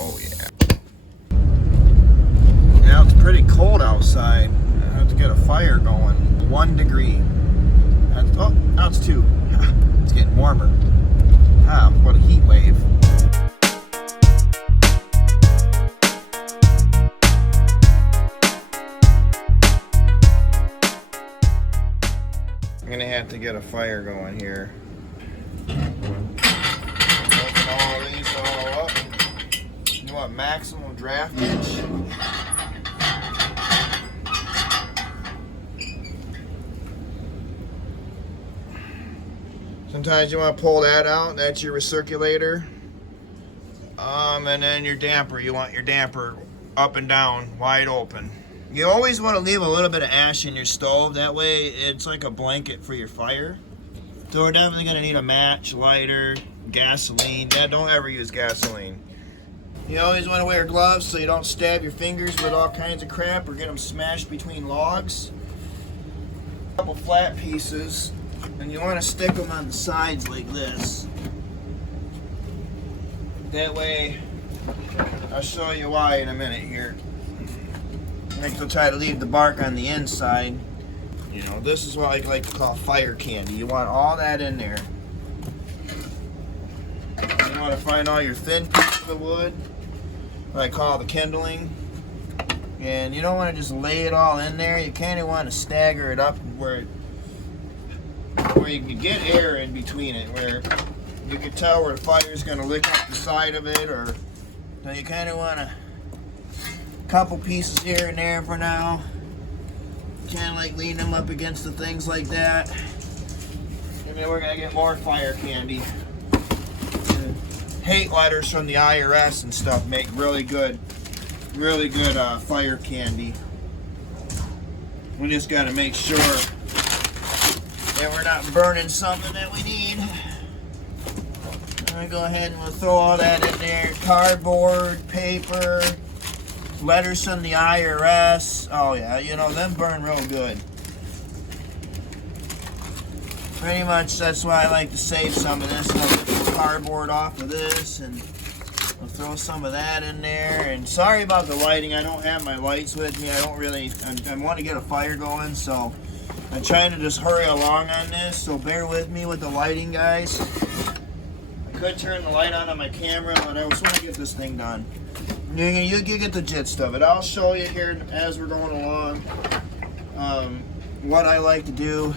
Oh yeah. Now it's pretty cold outside. I have to get a fire going. 1 degree. Oh, now it's 2. It's getting warmer. Ah, what a heat wave. I'm gonna have to get a fire going here. Open all these all up. You want maximum draftage? Sometimes you want to pull that out. That's your recirculator. And then your damper. You want your damper up and down, wide open. You always want to leave a little bit of ash in your stove. That way it's like a blanket for your fire. So we're definitely going to need a match, lighter, gasoline. Yeah, don't ever use gasoline. You always want to wear gloves so you don't stab your fingers with all kinds of crap or get them smashed between logs. A couple flat pieces, and you want to stick them on the sides like this. That way, I'll show you why in a minute here. I think they'll try to leave the bark on the inside. You know, this is what I like to call fire candy. You want all that in there. You want to find all your thin pieces of wood, what I call the kindling. And you don't want to just lay it all in there. You kind of want to stagger it up where you can get air in between it, where you can tell where the fire is going to lick up the side of it, or so you kind of want a couple pieces here and there for now. Kind of like lean them up against the things like that. And then we're going to get more fire candy. Hate lighters from the IRS and stuff make really good fire candy. We just got to make sure that we're not burning something that we need. I'm going to go ahead and we'll throw all that in there. Cardboard, paper, letters from the IRS. Oh yeah, you know, them burn real good. Pretty much that's why I like to save some of this. I'll get the cardboard off of this and I'll throw some of that in there. And sorry about the lighting, I don't have my lights with me. I want to get a fire going, so I'm trying to just hurry along on this, so bear with me with the lighting, guys. I could turn the light on my camera, but I just want to get this thing done. You get the gist of it. I'll show you here as we're going along what I like to do.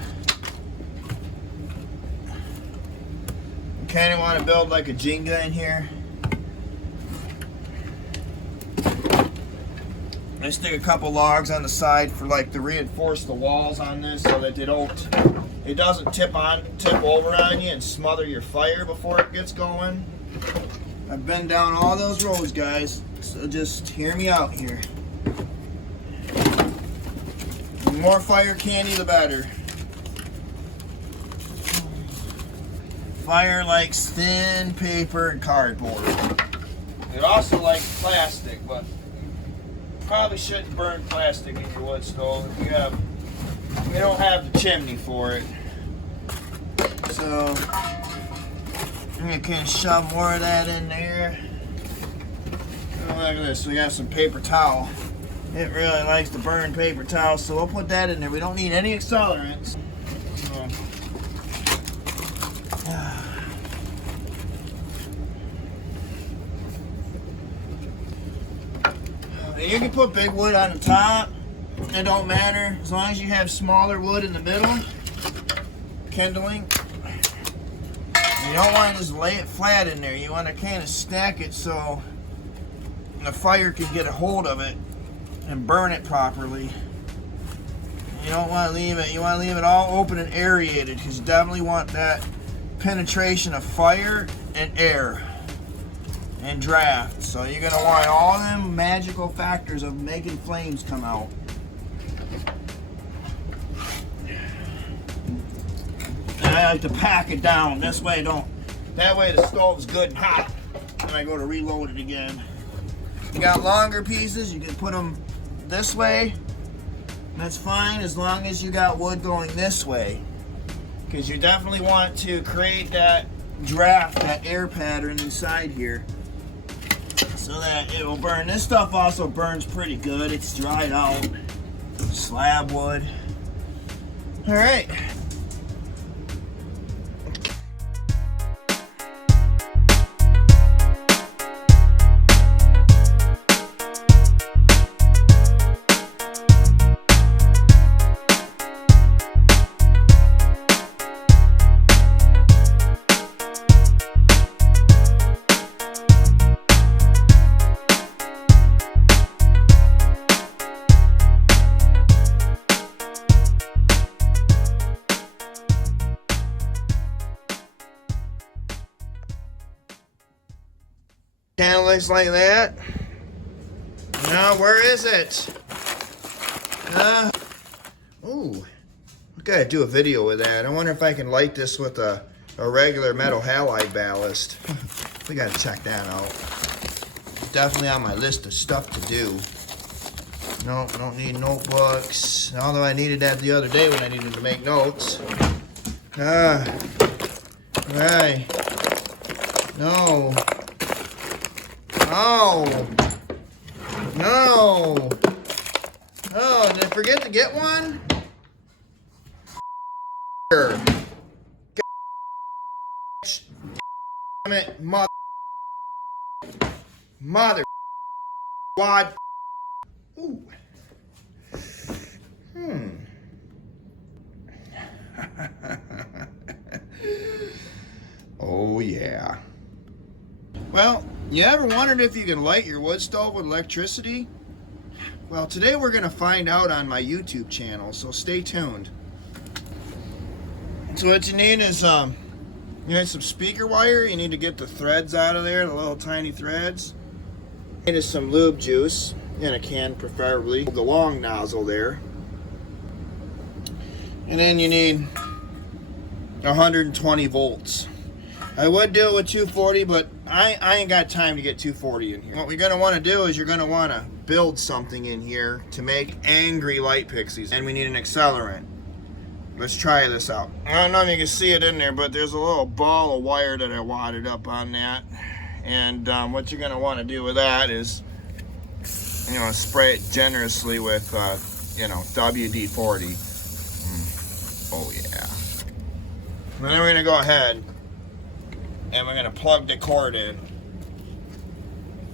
You kind of want to build like a Jenga in here. I stick a couple logs on the side for like to reinforce the walls on this so that it doesn't tip over on you and smother your fire before it gets going. I've been down all those roads, guys, so just hear me out here. The more fire candy, the better. Fire likes thin paper and cardboard. It also likes plastic, but probably shouldn't burn plastic in your wood stove if you don't have the chimney for it. So I'm gonna kind of shove more of that in there. Oh, look at this, we got some paper towel. It really likes to burn paper towel, so we'll put that in there. We don't need any accelerants. You can put big wood on the top, it don't matter, as long as you have smaller wood in the middle, kindling. You don't want to just lay it flat in there. You want to kind of stack it so the fire can get a hold of it and burn it properly. You don't want to leave it, you want to leave it all open and aerated, because you definitely want that penetration of fire and air and draft. So you're going to want all them magical factors of making flames come out. And I like to pack it down this way. That way the stove's good and hot when I go to reload it again. You got longer pieces, you can put them this way. That's fine as long as you got wood going this way, because you definitely want to create that draft, that air pattern inside here. So so that it will burn. This stuff also burns pretty good. It's dried out. Slab wood. All right. Kind of looks like that. Now, where is it? Ooh, I gotta do a video with that. I wonder if I can light this with a regular metal halide ballast. We gotta check that out. Definitely on my list of stuff to do. No, I don't need notebooks. Although I needed that the other day when I needed to make notes. Right. No. Oh. No. Oh, did I forget to get one? Damn it, mother quad. Ooh. Oh yeah. Well, you ever wondered if you can light your wood stove with electricity? Well, today we're going to find out on my YouTube channel, so stay tuned. So what you need is you need some speaker wire. You need to get the threads out of there, the little tiny threads. You need some lube juice in a can, preferably. The long nozzle there. And then you need 120 volts. I would do it with 240, but I ain't got time to get 240 in here. What we're going to want to do is you're going to want to build something in here to make angry light pixies. And we need an accelerant. Let's try this out. I don't know if you can see it in there, but there's a little ball of wire that I wadded up on that. And what you're going to want to do with that is, you know, spray it generously with, you know, WD-40. Oh, yeah. And then we're going to go ahead and we're going to plug the cord in.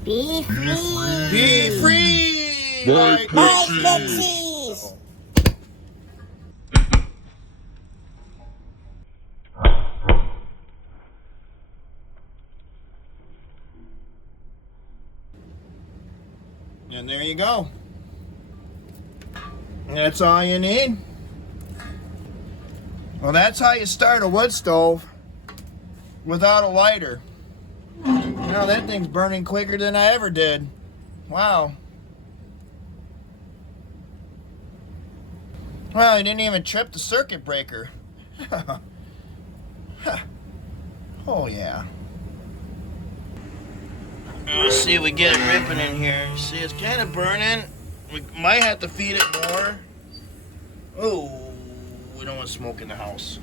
Be free. Be free. Light Pixies. And there you go. That's all you need. Well, that's how you start a wood stove without a lighter. You know, that thing's burning quicker than I ever did. Wow. Well, I didn't even trip the circuit breaker. Oh, yeah. Let's see if we get it ripping in here. See, it's kind of burning. We might have to feed it more. Oh, we don't want smoke in the house.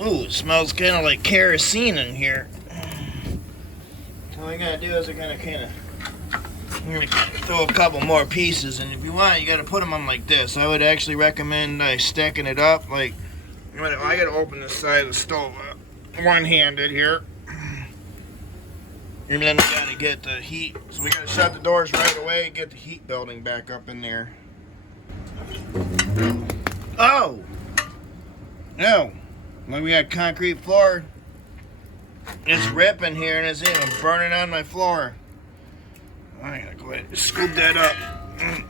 Ooh, it smells kind of like kerosene in here. All we gotta do is we're gonna throw a couple more pieces, and if you want, you gotta put them on like this. I would actually recommend stacking it up. Like, I gotta open this side of the stove up, one-handed here, and then we gotta get the heat. So we gotta shut the doors right away and get the heat building back up in there. Oh, no. When we got concrete floor, it's ripping here and it's even burning on my floor. I gotta go ahead and scoop that up.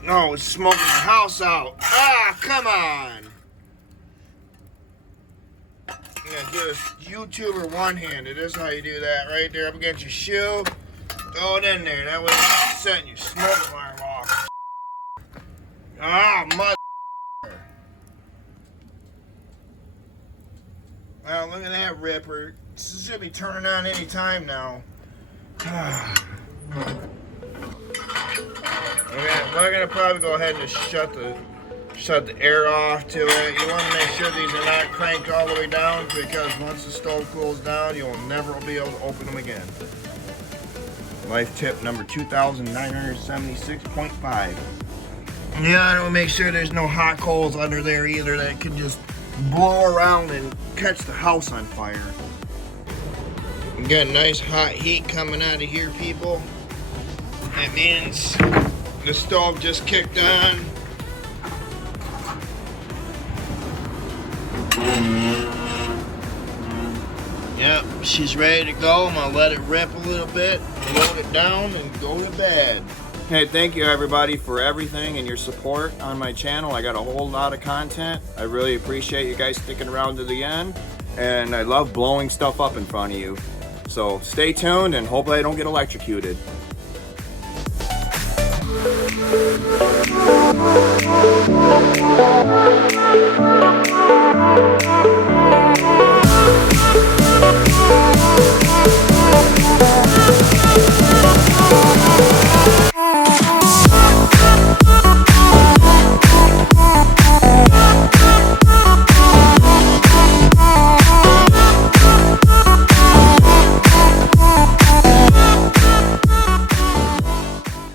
No, it's smoking the house out. Ah, come on. You gotta do this YouTuber one-handed. This is how you do that right there up against your shoe. Throw it in there. That way it's setting your smoke alarm off. Ah, mother. Well, look at that ripper. This should be turning on any time now. We're gonna probably go ahead and just shut the air off to it. You want to make sure these are not cranked all the way down, because once the stove cools down, you will never be able to open them again. Life tip number 2,976.5. Yeah, I don't make sure there's no hot coals under there either that could just blow around and catch the house on fire. We got nice hot heat coming out of here, people. That means the stove just kicked on. Yep, she's ready to go. I'm gonna let it rip a little bit, load it down, and go to bed. Hey, thank you everybody for everything and your support on my channel. I got a whole lot of content. I really appreciate you guys sticking around to the end. And I love blowing stuff up in front of you. So stay tuned and hopefully I don't get electrocuted.